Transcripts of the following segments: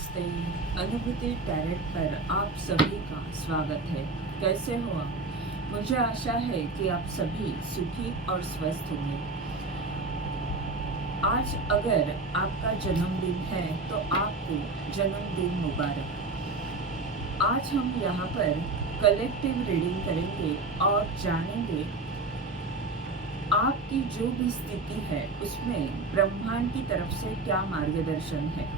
नमस्ते। अनुभूति टैरेट पर आप सभी का स्वागत है। कैसे हो आप? मुझे आशा है कि आप सभी सुखी और स्वस्थ होंगे। आज अगर आपका जन्मदिन है तो आपको जन्मदिन मुबारक। आज हम यहाँ पर कलेक्टिव रीडिंग करेंगे और जानेंगे आपकी जो भी स्थिति है उसमें ब्रह्मांड की तरफ से क्या मार्गदर्शन है।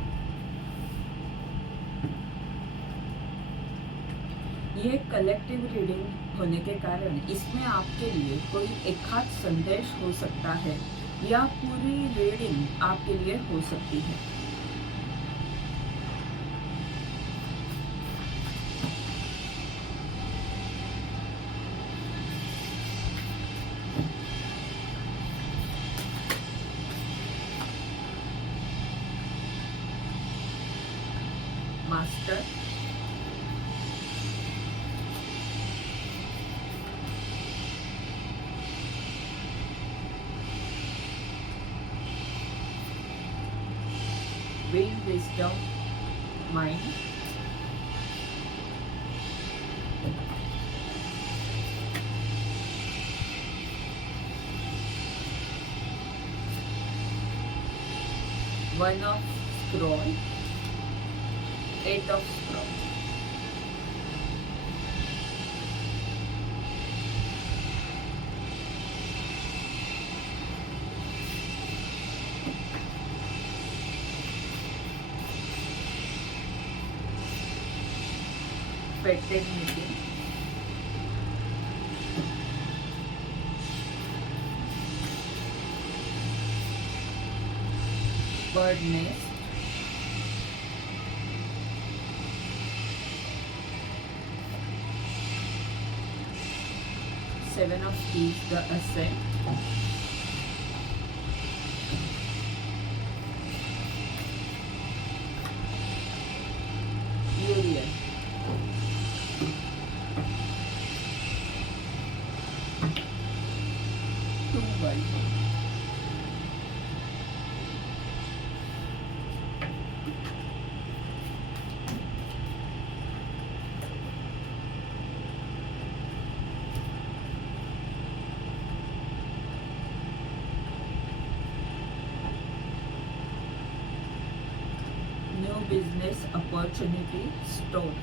ये कलेक्टिव रीडिंग होने के कारण इसमें आपके लिए कोई एक खास संदेश हो सकता है या पूरी रीडिंग आपके लिए हो सकती है। Master, Will, Wisdom, Mind, One of Scroll, Eight of Scroll, Petted Meeting, Bird Nest, Seven of Keys, the Ascent, Uriel, Two World. New business opportunity store.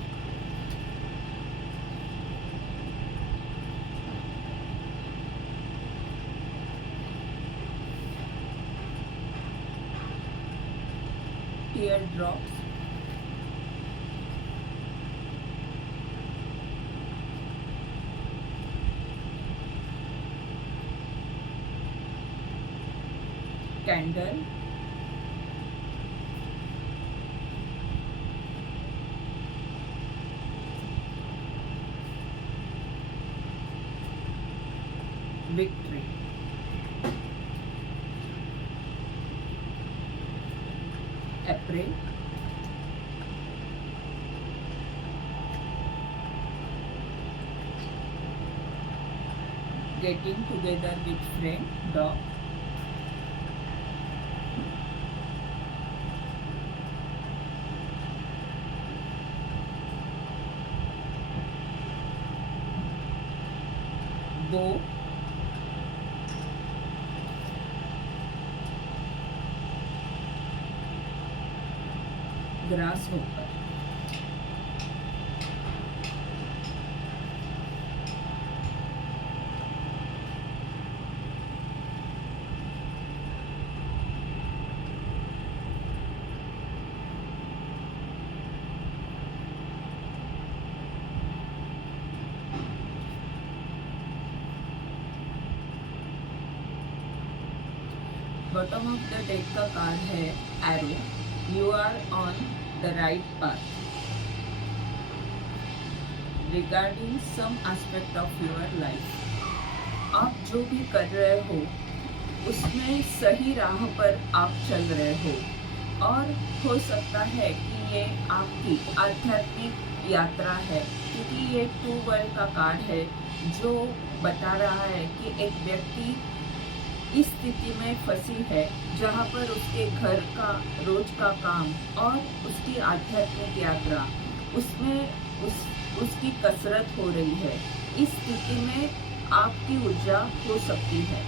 Teardrops, candle, victory, April, getting together with friend, dog, bow, grasshopper, bottom of the deck का card है arrow. You are on the right path regarding some aspect of your life. आप जो भी कर रहे हो उसमें सही राह पर आप चल रहे हो और हो सकता है कि ये आपकी आध्यात्मिक यात्रा है, क्योंकि ये टू 2 वर्ल्ड का कार्ड है जो बता रहा है कि एक व्यक्ति अपने जीवन में सफलता की खोज कर रहा है। और हो सकता है कि ये आपकी आध्यात्मिक यात्रा है, क्योंकि ये 2 वर्ल्ड का कार्ड है जो बता रहा है कि एक व्यक्ति अपने जीवन में सफलता की खोज कर रहा है। और हो सकता है कि ये आपकी आध्यात्मिक यात्रा है जो बता रहा है कि एक व्यक्ति इस स्थिति में फंसी है जहाँ पर उसके घर का रोज का काम और उसकी आध्यात्मिक यात्रा उसमें उसकी कसरत हो रही है। इस स्थिति में आपकी ऊर्जा हो सकती है,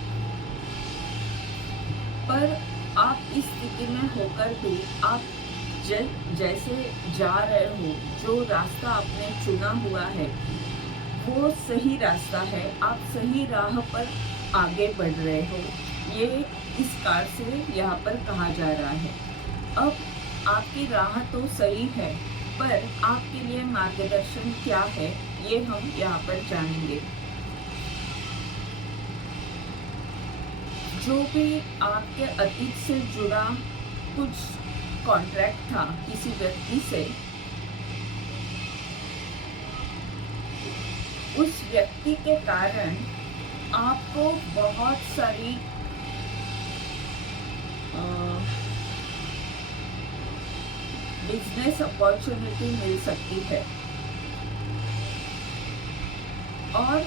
पर आप इस स्थिति में होकर भी आप जैसे जा रहे हो, जो रास्ता आपने चुना हुआ है वो सही रास्ता है, आप सही राह पर आगे बढ़ रहे हो, ये इस कार्ड से यहाँ पर कहा जा रहा है। अब आपकी राह तो सही है, पर आपके लिए मार्गदर्शन क्या है ये हम यहाँ पर जानेंगे। जो भी आपके अतीत से जुड़ा कुछ कॉन्ट्रैक्ट था किसी व्यक्ति से, उस व्यक्ति के कारण आपको बहुत सारी बिजनेस अपॉर्चुनिटी मिल सकती है और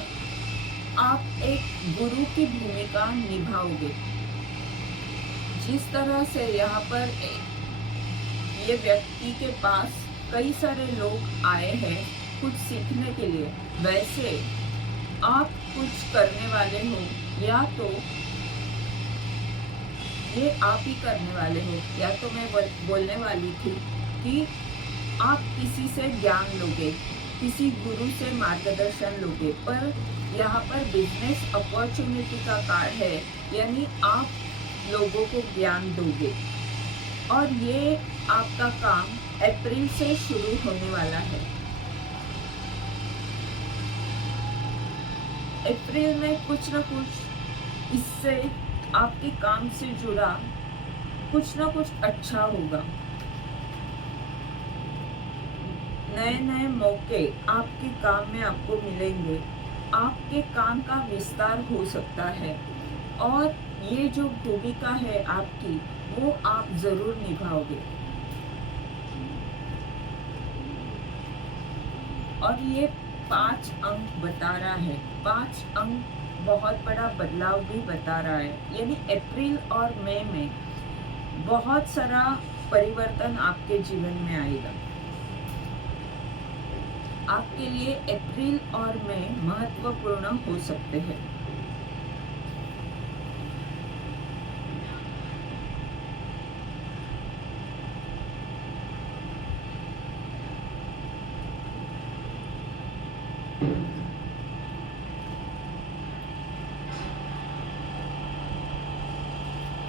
आप एक गुरु की भूमिका निभाओगे। जिस तरह से यहाँ पर ये व्यक्ति के पास कई सारे लोग आए हैं कुछ सीखने के लिए, वैसे आप कुछ करने वाले हो, या तो ये आप ही करने वाले हो, या तो मैं बोलने वाली थी कि आप किसी से ज्ञान लोगे, किसी गुरु से मार्गदर्शन लोगे। पर यहाँ पर बिजनेस अपॉर्चुनिटी का कार्ड है, यानी आप लोगों को ज्ञान दोगे और ये आपका काम अप्रैल से शुरू होने वाला है। अप्रैल में कुछ ना कुछ इससे आपके काम से जुड़ा कुछ ना कुछ अच्छा होगा। नए नए मौके आपके काम में आपको मिलेंगे, आपके काम का विस्तार हो सकता है और ये जो भूमिका है आपकी वो आप जरूर निभाओगे। और ये 5 अंक बता रहा है, 5 अंक बहुत बड़ा बदलाव भी बता रहा है, यानी अप्रैल और मई में बहुत सारा परिवर्तन आपके जीवन में आएगा। आपके लिए अप्रैल और मई महत्वपूर्ण हो सकते हैं।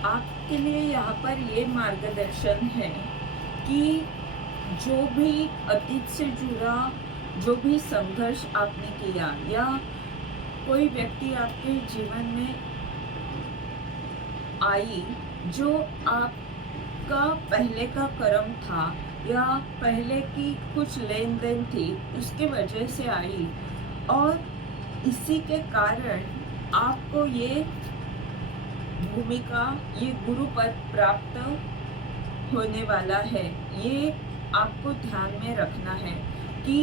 आपके लिए यहाँ पर ये मार्गदर्शन है कि जो भी अतीत से जुड़ा जो भी संघर्ष आपने किया, या कोई व्यक्ति आपके जीवन में आई जो आपका पहले का कर्म था या पहले की कुछ लेन देन थी, उसके वजह से आई और इसी के कारण आपको ये भूमिका, ये गुरु पद प्राप्त होने वाला है। ये आपको ध्यान में रखना है कि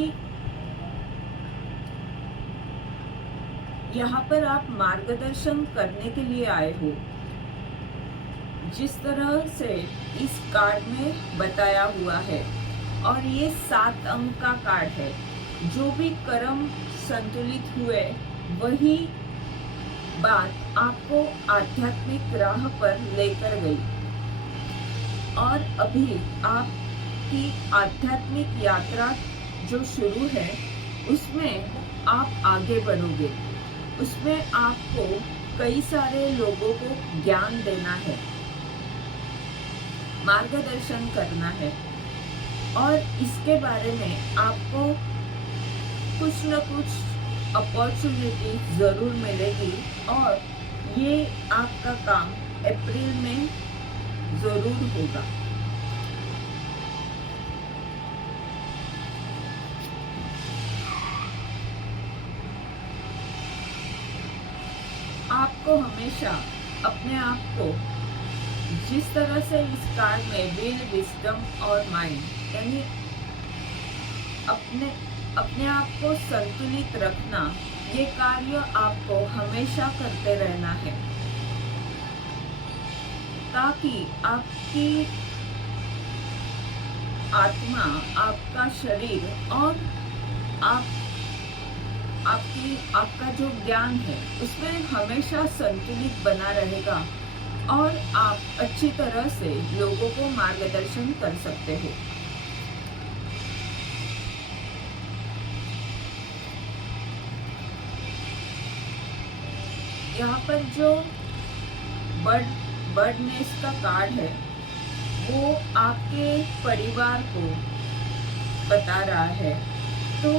यहाँ पर आप मार्गदर्शन करने के लिए आए हो। जिस तरह से इस कार्ड में बताया हुआ है, और ये 7 अंक का कार्ड है, जो भी कर्म संतुलित हुए वही बात आपको आध्यात्मिक राह पर लेकर गई और अभी आपकी आध्यात्मिक यात्रा जो शुरू है उसमें आप आगे बढ़ोगे। उसमें आपको कई सारे लोगों को ज्ञान देना है, मार्गदर्शन करना है और इसके बारे में आपको कुछ न कुछ अपॉर्चुनिटी ज़रूर मिलेगी और ये आपका काम अप्रैल में ज़रूर होगा। आपको हमेशा अपने आप को जिस तरह से इस कार्ड में विल, विजडम और माइंड, यानी अपने आप को संतुलित रखना, ये कार्य आपको हमेशा करते रहना है। ताकि आपकी आत्मा, आपका शरीर और आप आपका जो ज्ञान है उसमें हमेशा संतुलित बना रहेगा और आप अच्छी तरह से लोगों को मार्गदर्शन कर सकते हो। यहाँ पर जो बर्डनेस का कार्ड है वो आपके परिवार को बता रहा है। तो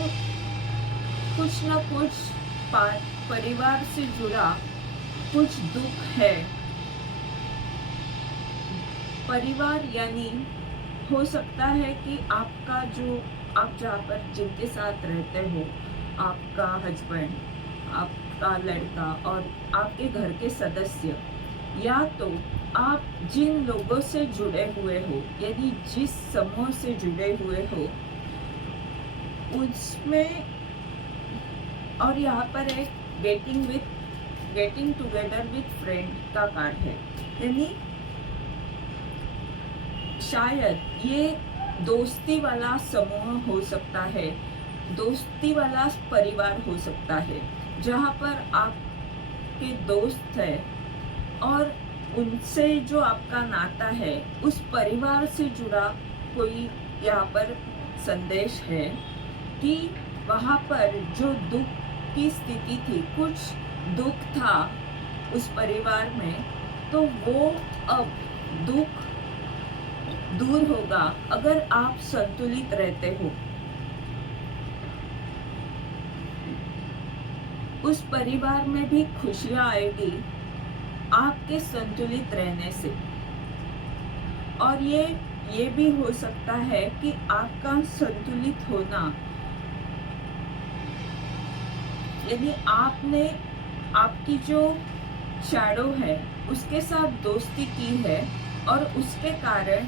कुछ न कुछ परिवार से जुड़ा कुछ दुख है। परिवार यानी हो सकता है कि आपका जो आप जहाँ पर जिनके साथ रहते हो, आपका हस्बैंड, आपका लड़का और आपके घर के सदस्य, या तो आप जिन लोगों से जुड़े हुए हो, यदि जिस समूह से जुड़े हुए हो उसमें, और यहाँ पर एक गेटिंग टुगेदर विथ फ्रेंड का कार्ड है, यानी शायद ये दोस्ती वाला समूह हो सकता है, दोस्ती वाला परिवार हो सकता है, जहाँ पर आपके दोस्त है और उनसे जो आपका नाता है उस परिवार से जुड़ा कोई यहाँ पर संदेश है कि वहाँ पर जो दुख की स्थिति थी, कुछ दुख था उस परिवार में, तो वो अब दुख दूर होगा अगर आप संतुलित रहते हो। उस परिवार में भी खुशियाँ आएगी आपके संतुलित रहने से। और ये भी हो सकता है कि आपका संतुलित होना, यदि आपने आपकी जो शैडो है उसके साथ दोस्ती की है और उसके कारण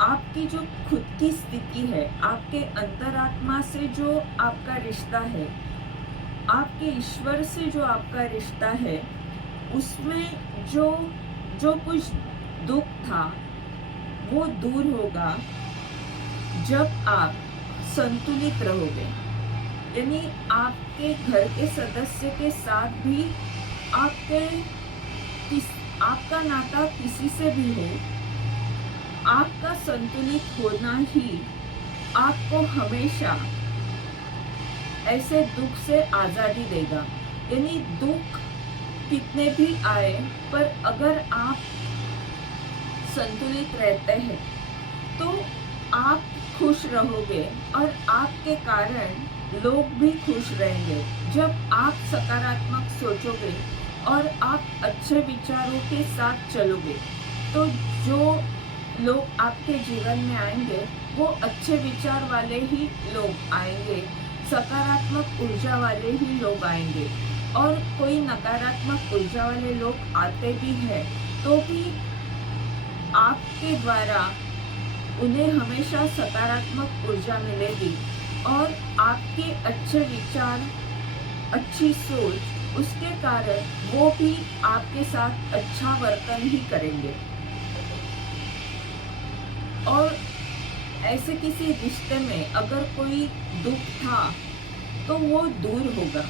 आपकी जो खुद की स्थिति है, आपके अंतरात्मा से जो आपका रिश्ता है, आपके ईश्वर से जो आपका रिश्ता है, उसमें जो कुछ दुख था वो दूर होगा जब आप संतुलित रहोगे। यानी आपके घर के सदस्य के साथ भी आपका नाता किसी से भी हो, आपका संतुलित होना ही आपको हमेशा ऐसे दुख से आज़ादी देगा। यानी दुख कितने भी आए, पर अगर आप संतुलित रहते हैं तो आप खुश रहोगे और आपके कारण लोग भी खुश रहेंगे। जब आप सकारात्मक सोचोगे और आप अच्छे विचारों के साथ चलोगे तो जो लोग आपके जीवन में आएंगे वो अच्छे विचार वाले ही लोग आएंगे, सकारात्मक ऊर्जा वाले ही लोग आएंगे। और कोई नकारात्मक ऊर्जा वाले लोग आते भी हैं तो भी आपके द्वारा उन्हें हमेशा सकारात्मक ऊर्जा मिलेगी और आपके अच्छे विचार, अच्छी सोच, उसके कारण वो भी आपके साथ अच्छा वर्तन ही करेंगे। और ऐसे किसी रिश्ते में अगर कोई दुख था तो वो दूर होगा।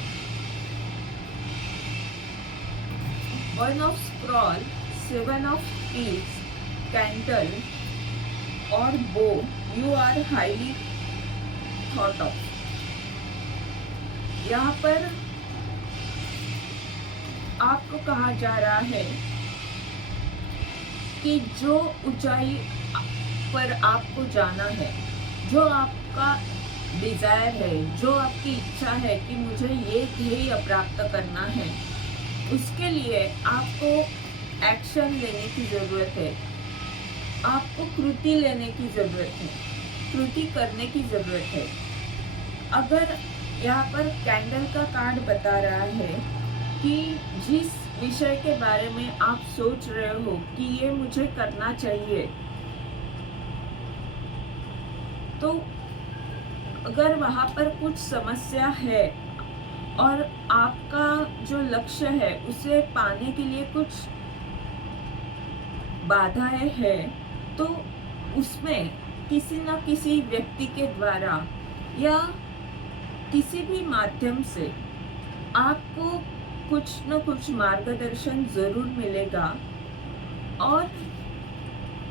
One of scroll, 7 of keys, candle और bow, you are highly thought of. यहाँ पर आपको कहा जा रहा है कि जो ऊंचाई पर आपको जाना है, जो आपका डिजायर है, जो आपकी इच्छा है कि मुझे ये ध्येय प्राप्त करना है, उसके लिए आपको एक्शन लेने की ज़रूरत है, आपको कृति लेने की ज़रूरत है, कृति करने की ज़रूरत है। अगर यहाँ पर कैंडल का कार्ड बता रहा है कि जिस विषय के बारे में आप सोच रहे हो कि ये मुझे करना चाहिए, तो अगर वहाँ पर कुछ समस्या है और आपका जो लक्ष्य है उसे पाने के लिए कुछ बाधाएं हैं, तो उसमें किसी न किसी व्यक्ति के द्वारा या किसी भी माध्यम से आपको कुछ न कुछ मार्गदर्शन ज़रूर मिलेगा और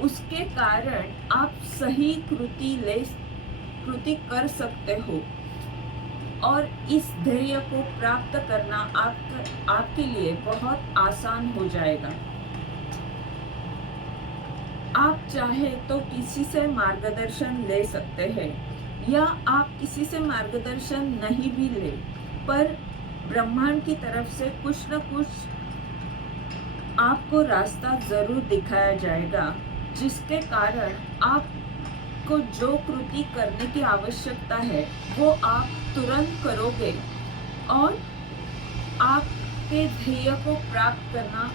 उसके कारण आप सही कृति कर सकते हो और इस ध्येय को प्राप्त करना आपके लिए बहुत आसान हो जाएगा। आप चाहे तो किसी से मार्गदर्शन ले सकते हैं या आप किसी से मार्गदर्शन नहीं भी ले, पर ब्रह्मांड की तरफ से कुछ न कुछ आपको रास्ता ज़रूर दिखाया जाएगा, जिसके कारण आपको जो कृति करने की आवश्यकता है वो आप तुरंत करोगे और आपके ध्येय को प्राप्त करना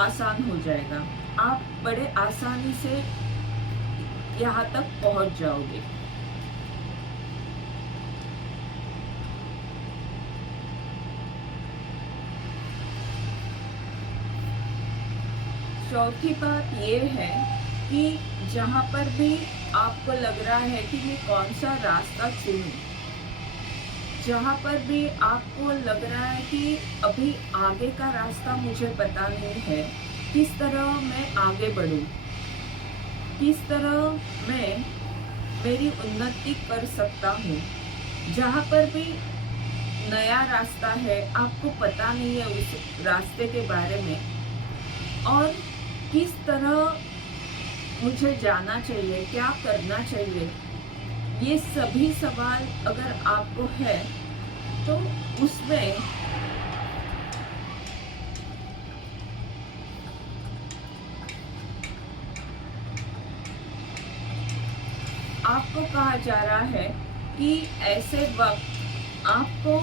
आसान हो जाएगा। आप बड़े आसानी से यहाँ तक पहुँच जाओगे। चौथी बात ये है कि जहाँ पर भी आपको लग रहा है कि मैं कौन सा रास्ता चुनूं, जहाँ पर भी आपको लग रहा है कि अभी आगे का रास्ता मुझे पता नहीं है, किस तरह मैं आगे बढ़ूं, किस तरह मैं मेरी उन्नति कर सकता हूँ, जहाँ पर भी नया रास्ता है, आपको पता नहीं है उस रास्ते के बारे में और किस तरह मुझे जाना चाहिए, क्या करना चाहिए, ये सभी सवाल अगर आपको है तो उसमें आपको कहा जा रहा है कि ऐसे वक्त आपको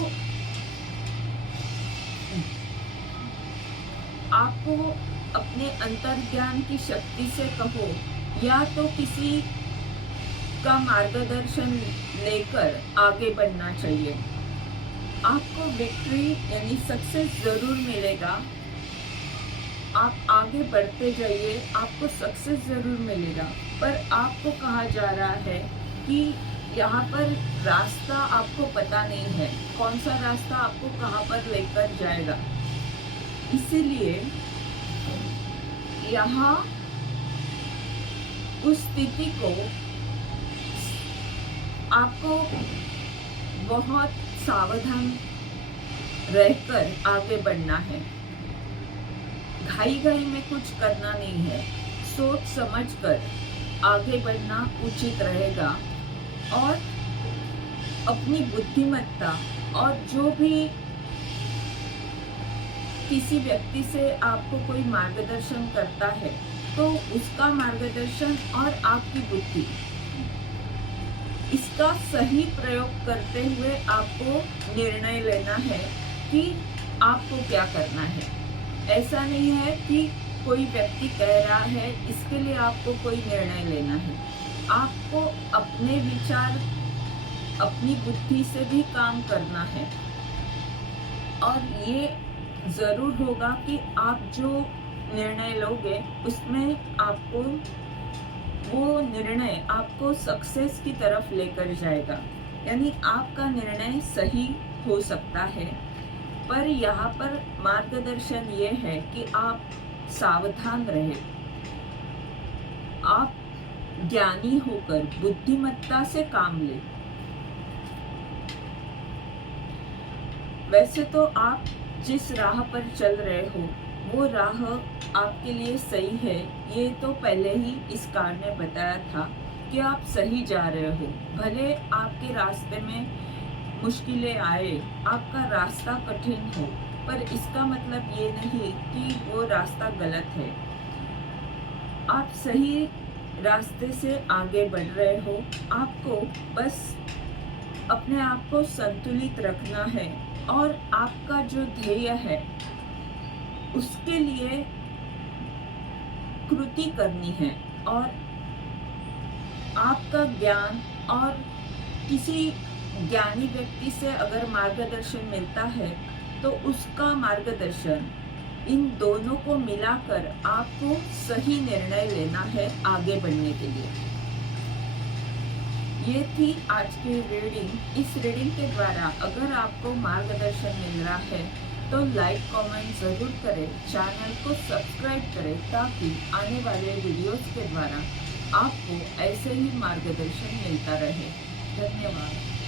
अपने अंतर्ज्ञान की शक्ति से कहो या तो किसी का मार्गदर्शन लेकर आगे बढ़ना चाहिए। आपको विक्ट्री यानी सक्सेस ज़रूर मिलेगा। आप आगे बढ़ते जाइए, आपको सक्सेस ज़रूर मिलेगा, पर आपको कहा जा रहा है कि यहाँ पर रास्ता आपको पता नहीं है, कौन सा रास्ता आपको कहाँ पर लेकर जाएगा। इसीलिए यहाँ उस स्थिति को आपको बहुत सावधान रहकर आगे बढ़ना है। घाई में कुछ करना नहीं है, सोच समझकर आगे बढ़ना उचित रहेगा और अपनी बुद्धिमत्ता और जो भी किसी व्यक्ति से आपको कोई मार्गदर्शन करता है तो उसका मार्गदर्शन और आपकी बुद्धि, इसका सही प्रयोग करते हुए आपको निर्णय लेना है कि आपको क्या करना है। ऐसा नहीं है कि कोई व्यक्ति कह रहा है इसके लिए आपको कोई निर्णय लेना है। आपको अपने विचार, अपनी बुद्धि से भी काम करना है और ये ज़रूर होगा कि आप जो निर्णय लोगे उसमें आपको वो निर्णय आपको सक्सेस की तरफ लेकर जाएगा। यानी आपका निर्णय सही हो सकता है, पर यहाँ पर मार्गदर्शन ये है कि आप सावधान रहें, आप ज्ञानी होकर बुद्धिमत्ता से काम लें। वैसे तो आप जिस राह पर चल रहे हो वो राह आपके लिए सही है, ये तो पहले ही इस कार्ड ने बताया था कि आप सही जा रहे हो। भले आपके रास्ते में मुश्किलें आए, आपका रास्ता कठिन हो, पर इसका मतलब ये नहीं कि वो रास्ता गलत है। आप सही रास्ते से आगे बढ़ रहे हो। आपको बस अपने आप को संतुलित रखना है और आपका जो ध्येय है उसके लिए कृति करनी है और आपका ज्ञान और किसी ज्ञानी व्यक्ति से अगर मार्गदर्शन मिलता है तो उसका मार्गदर्शन इन दोनों को मिलाकर आपको सही निर्णय लेना है आगे बढ़ने के लिए। ये थी आज की रीडिंग। इस रीडिंग के द्वारा अगर आपको मार्गदर्शन मिल रहा है तो लाइक कमेंट ज़रूर करें, चैनल को सब्सक्राइब करें ताकि आने वाले वीडियोस के द्वारा आपको ऐसे ही मार्गदर्शन मिलता रहे। धन्यवाद।